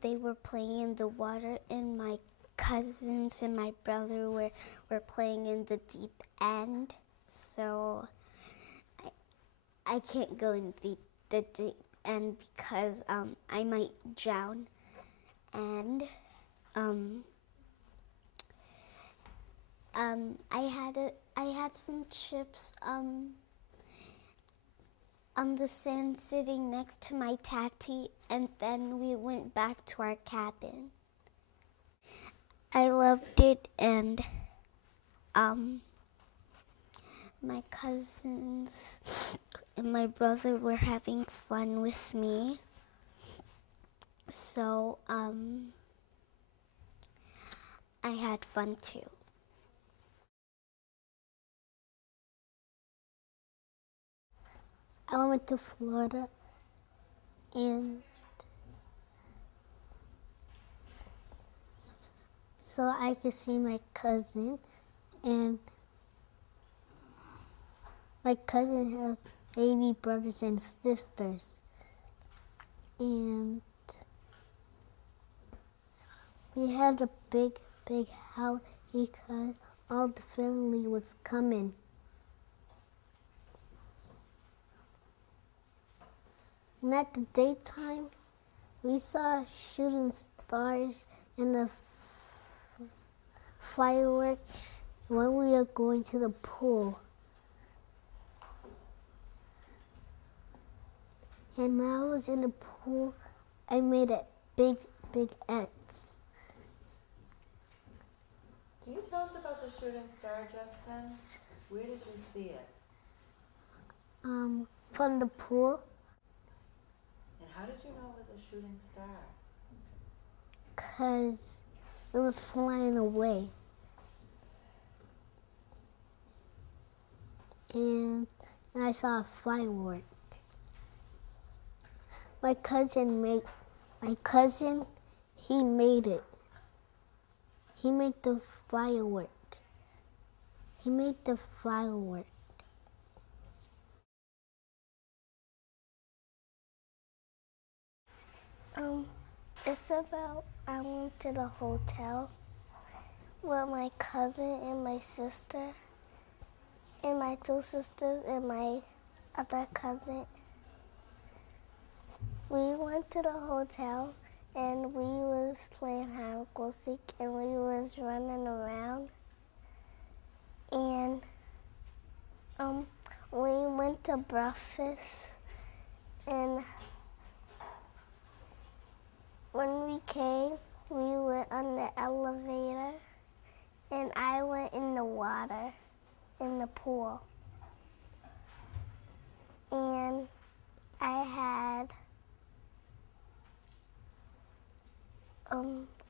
They were playing in the water, and my cousins and my brother were playing in the deep end. So I can't go in the deep end because I might drown. And I had some chips on the sand sitting next to my tatty, and then we went back to our cabin. I loved it, and my cousins and my brother were having fun with me. So I had fun too. I went to Florida, and so I could see my cousin, and my cousin have baby brothers and sisters, and we had a big house because all the family was coming. And at the daytime, we saw shooting stars and a firework when we were going to the pool. And when I was in the pool, I made a big X. Can you tell us about the shooting star, Justin? Where did you see it? From the pool. And how did you know it was a shooting star? 'Cause it was flying away. And I saw a firework. My cousin, he made it. He made the firework. It's about I went to the hotel with my cousin and my sister and my two sisters and my other cousin. We went to the hotel and we was playing hide and go seek, and we was running around, and we went to breakfast, and when we came, we went on the elevator, and I went in the water, in the pool. And I had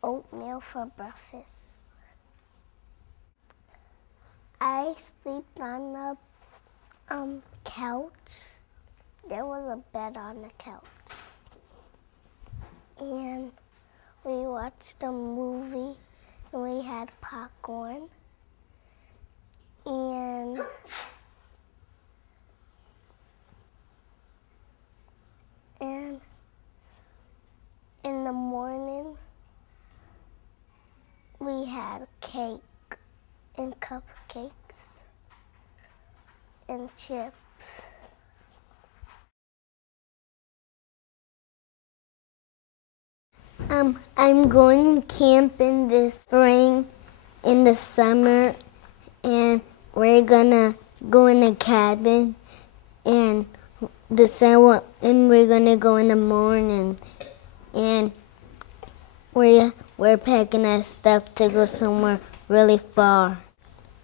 oatmeal for breakfast. I slept on the couch. There was a bed on the couch. And we watched a movie, and we had popcorn. And in the morning, we had cake and cupcakes and chips. I'm going camping this spring in the summer, and we're gonna go in a cabin, and we're gonna go in the morning, and we're packing our stuff to go somewhere really far.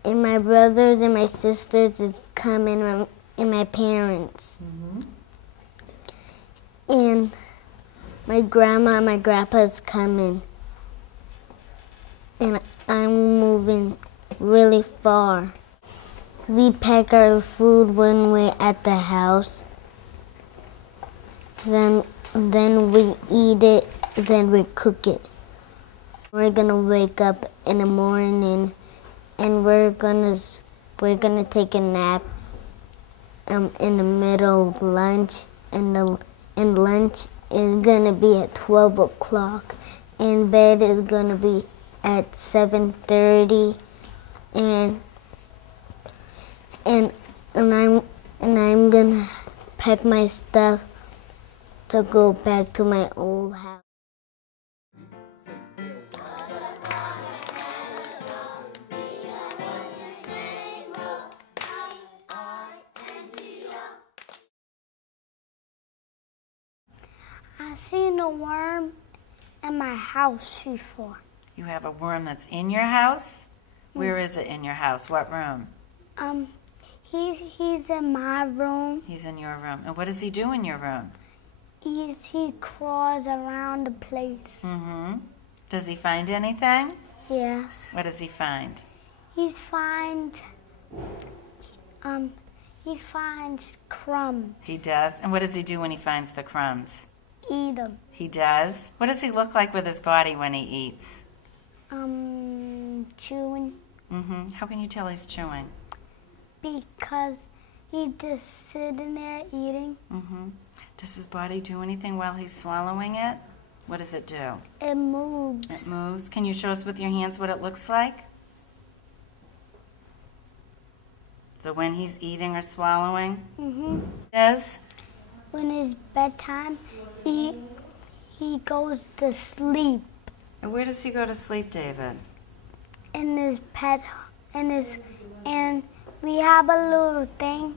And my brothers and my sisters is coming, and my parents. Mm-hmm. And my grandma and my grandpa's coming. And I'm moving really far. We pack our food when we're at the house. Then we eat it, then we cook it. We're gonna wake up in the morning, and we're gonna take a nap in the middle of lunch, and and lunch is gonna be at 12 o'clock, and bed is gonna be at 7:30, and I'm gonna pack my stuff to go back to my old house. I've seen a worm in my house before. You have a worm that's in your house? Where is it in your house? What room? He's in my room. He's in your room. And what does he do in your room? He crawls around the place. Mm-hmm. Does he find anything? Yes. What does he find? He finds crumbs. He does. And what does he do when he finds the crumbs? Eat them. He does. What does he look like with his body when he eats? Chewing. Mm-hmm. How can you tell he's chewing? Because he's just sitting there eating. Mm-hmm. Does his body do anything while he's swallowing it? What does it do? It moves. It moves. Can you show us with your hands what it looks like? So when he's eating or swallowing? Mm-hmm. Does? When it's bedtime, he goes to sleep And where does he go to sleep, David? in his and we have a little thing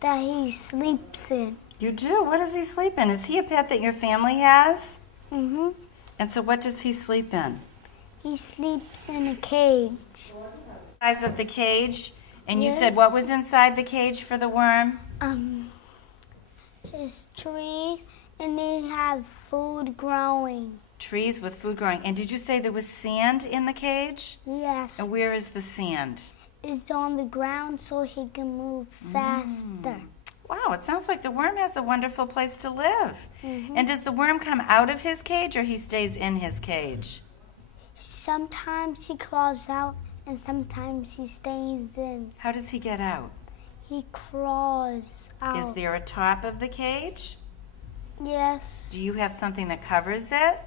that he sleeps in. You do? What does he sleep in? Is he a pet that your family has? Mm-hmm. And so what does he sleep in? He sleeps in a cage. Size of the cage? And you Yes. said what was inside the cage for the worm? His tree, and they have food growing. Trees with food growing. And did you say there was sand in the cage? Yes. And where is the sand? It's on the ground so he can move faster. Wow, it sounds like the worm has a wonderful place to live. Mm-hmm. And does the worm come out of his cage or he stays in his cage? Sometimes he crawls out and sometimes he stays in. How does he get out? He crawls out. Is there a top of the cage? Yes. Do you have something that covers it?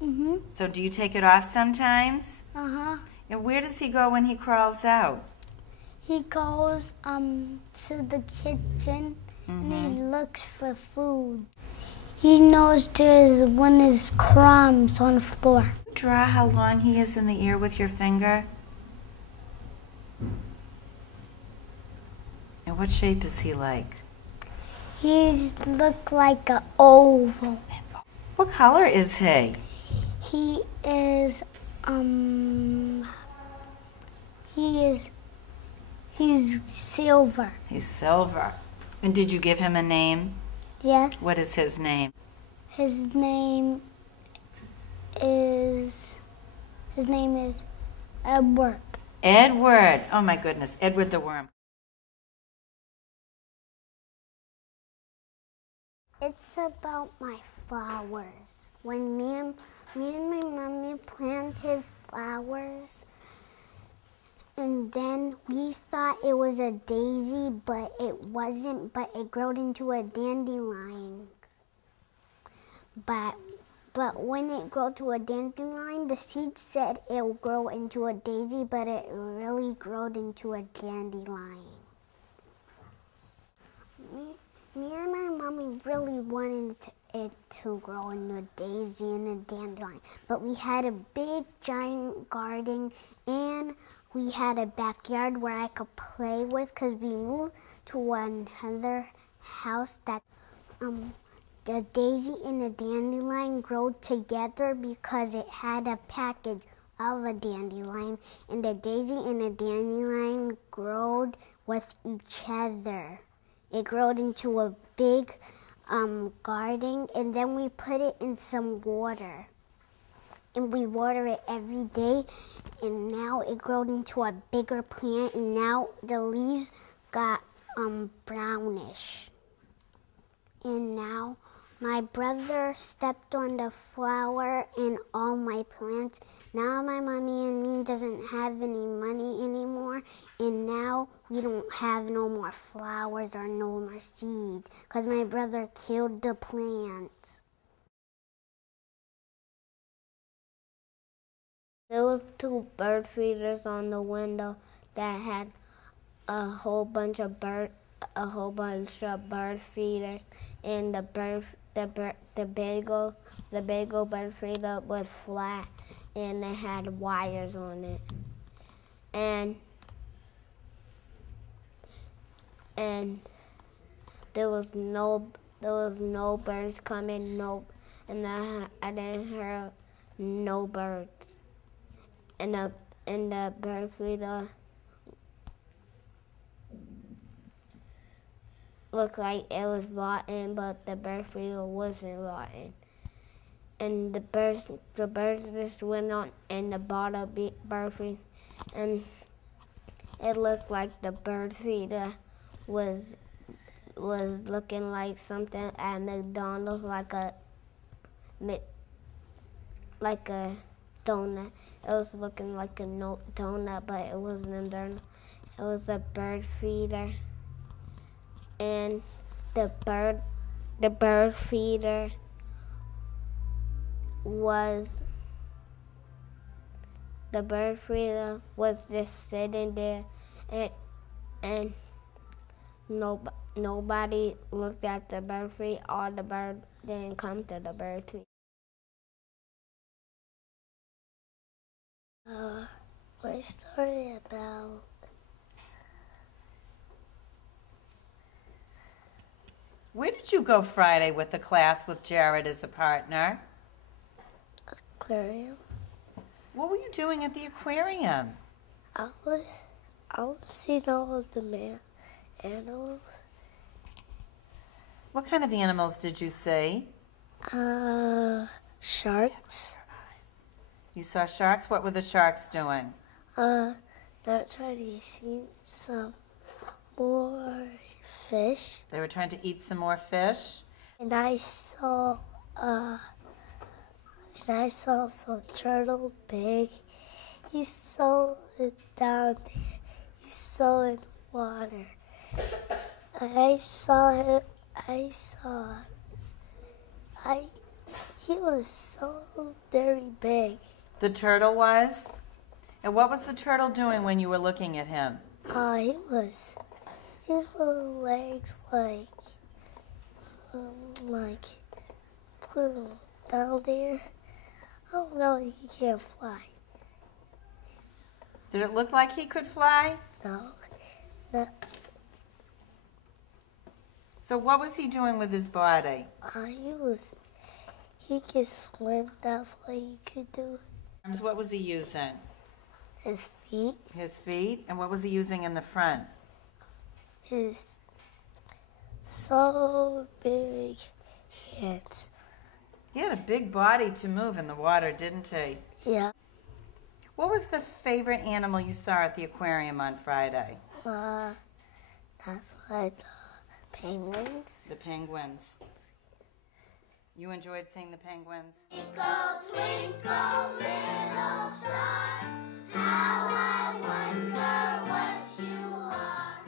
Mm-hmm. So do you take it off sometimes? Uh-huh. And where does he go when he crawls out? He goes to the kitchen and he looks for food. He knows when there's crumbs on the floor. Draw how long he is in the ear with your finger. And what shape is he like? He's look like an oval. What color is he? He's silver. He's silver. And did you give him a name? Yes. What is his name? His name is Edward. Edward. Oh my goodness, Edward the worm. It's about my flowers. When me and my mommy planted flowers, and then we thought it was a daisy, but it wasn't, but it grew into a dandelion. But when it grew to a dandelion, the seed said it will grow into a daisy, but it really grew into a dandelion. Me and my mommy really wanted it to grow into a daisy and a dandelion, but we had a big giant garden and we had a backyard where I could play with because we moved to another house that the daisy and the dandelion grew together because it had a package of a dandelion, and the daisy and the dandelion grew with each other. It grew into a big garden, and then we put it in some water. And we water it every day, and now it grew into a bigger plant, and now the leaves got brownish. And now My brother stepped on the flower in all my plants. Now my mommy and me doesn't have any money anymore, and now we don't have no more flowers or no more seeds because my brother killed the plants. There was 2 bird feeders on the window that had a whole bunch of bird feeders, and the bagel bird feeder was flat, and it had wires on it, and there was no birds coming, and I didn't hear no birds. And the bird feeder looked like it was rotten, but the bird feeder wasn't rotten. And the birds just went on in the bottom bird feeder, and it looked like the bird feeder was looking like something at McDonald's, like a donut. It was looking like a donut, but it wasn't a donut. It was a bird feeder, and the bird feeder was just sitting there, and nobody looked at the bird feeder, or the bird didn't come to the bird feeder. My story about Where did you go Friday with the class with Jared as a partner? aquarium. What were you doing at the aquarium? I was seeing all of the animals. What kind of animals did you see? Sharks. You saw sharks? What were the sharks doing? They're trying to see some more fish. They were trying to eat some more fish? And I saw some turtle big. He's so down there. He's so in water. He was so very big. The turtle was? And what was the turtle doing when you were looking at him? His little legs like down there. I don't know, he can't fly. Did it look like he could fly? No. So what was he doing with his body? He could swim, that's what he could do. What was he using? His feet. His feet? And what was he using in the front? His so big hands. He had a big body to move in the water, didn't he? Yeah. What was the favorite animal you saw at the aquarium on Friday? That's what the penguins. The penguins. You enjoyed seeing the penguins? Twinkle, twinkle, little star, how I wonder what you are.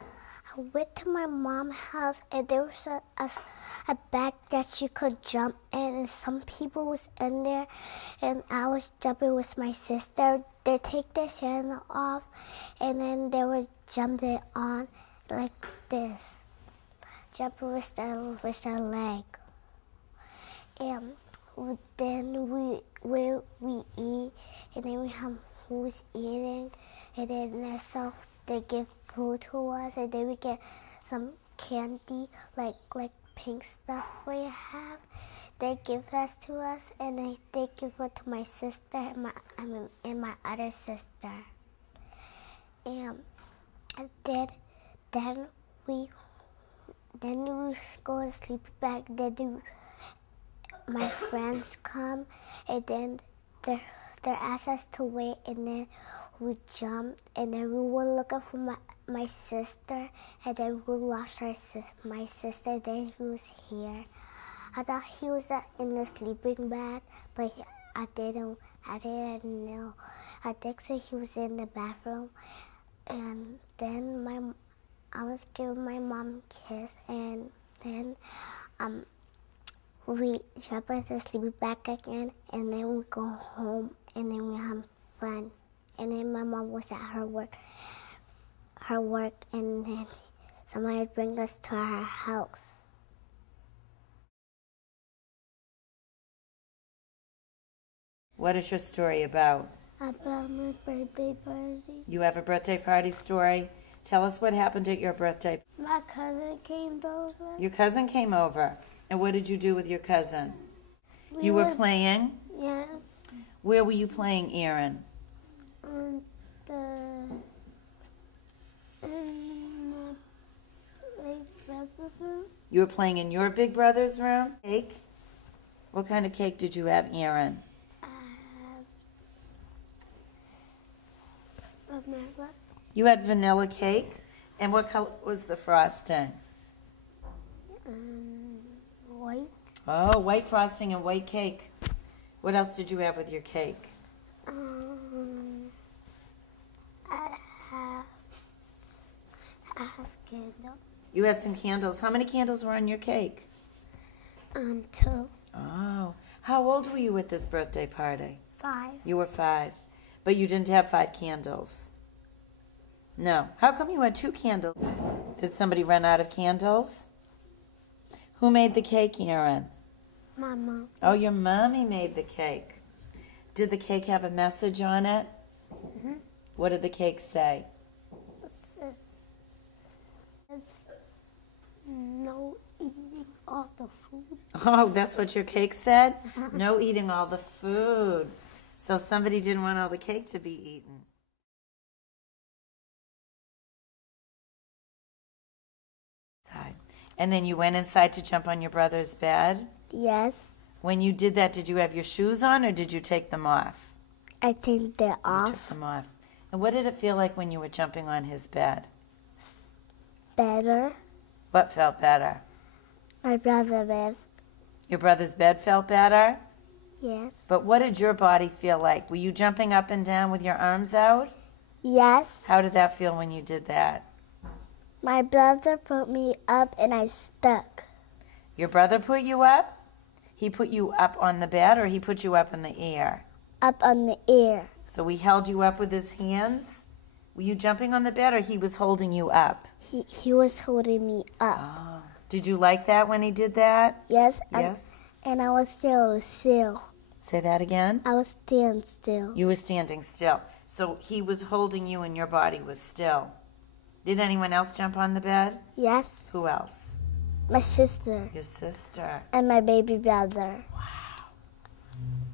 I went to my mom's house and there was a bag that she could jump in, and some people was in there, and I was jumping with my sister. They take their sandal off and then they were jumping on like this, jumping with their leg. And then we eat, and then we have who's eating, and then they give food to us, and then we get some candy, like pink stuff we have. They give us to us, and they give it to my sister and my other sister. And then we go and sleep back. Then my friends come, and then they ask us to wait, and then we jumped, and then we were looking for my sister, and then we lost my sister. Then he was here. I thought he was in the sleeping bag, but I didn't know. I think so he was in the bathroom, and then I was giving my mom a kiss, and then we jump into the sleeping bag again, and then we go home, and then we have fun. And then my mom was at her work, and then somebody bring us to her house. What is your story about? About my birthday party. You have a birthday party story? Tell us what happened at your birthday. My cousin came over. Your cousin came over. And what did you do with your cousin? You were playing? Yes. Where were you playing, Aaron? In my big brother's room. You were playing in your big brother's room? Cake? What kind of cake did you have, Aaron? Vanilla. You had vanilla cake? And what color was the frosting? White. Oh, white frosting and white cake. What else did you have with your cake? I have candle. You had some candles. How many candles were on your cake? 2. Oh. How old were you at this birthday party? 5. You were 5. But you didn't have 5 candles. No. How come you had 2 candles? Did somebody run out of candles? Who made the cake, Aaron? Mama. Oh, your mommy made the cake. Did the cake have a message on it? Mm-hmm. What did the cake say? It's no eating all the food. Oh, that's what your cake said? No eating all the food. So somebody didn't want all the cake to be eaten. And then you went inside to jump on your brother's bed? Yes. When you did that, did you have your shoes on or did you take them off? I take them You off. took them off. And what did it feel like when you were jumping on his bed? Better. What felt better? My brother is. Your brother's bed felt better? Yes. But what did your body feel like? Were you jumping up and down with your arms out? Yes. How did that feel when you did that? My brother put me up and I stuck. Your brother put you up? He put you up on the bed or he put you up in the air? Up on the air. So he held you up with his hands? Were you jumping on the bed or he was holding you up? He was holding me up. Oh. Did you like that when he did that? Yes. Yes. And I was still. Say that again? I was standing still. You were standing still. So he was holding you and your body was still. Did anyone else jump on the bed? Yes. Who else? My sister. Your sister. And my baby brother. Wow.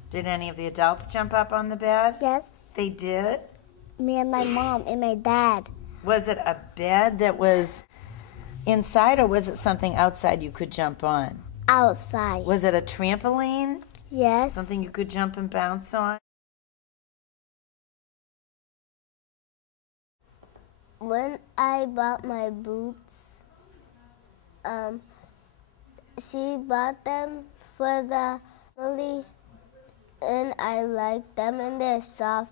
Did any of the adults jump up on the bed? Yes. They did? Me and my mom and my dad. Was it a bed that was inside or was it something outside you could jump on? Outside. Was it a trampoline? Yes. Something you could jump and bounce on? When I bought my boots, she bought them for the family, and I like them, and they're soft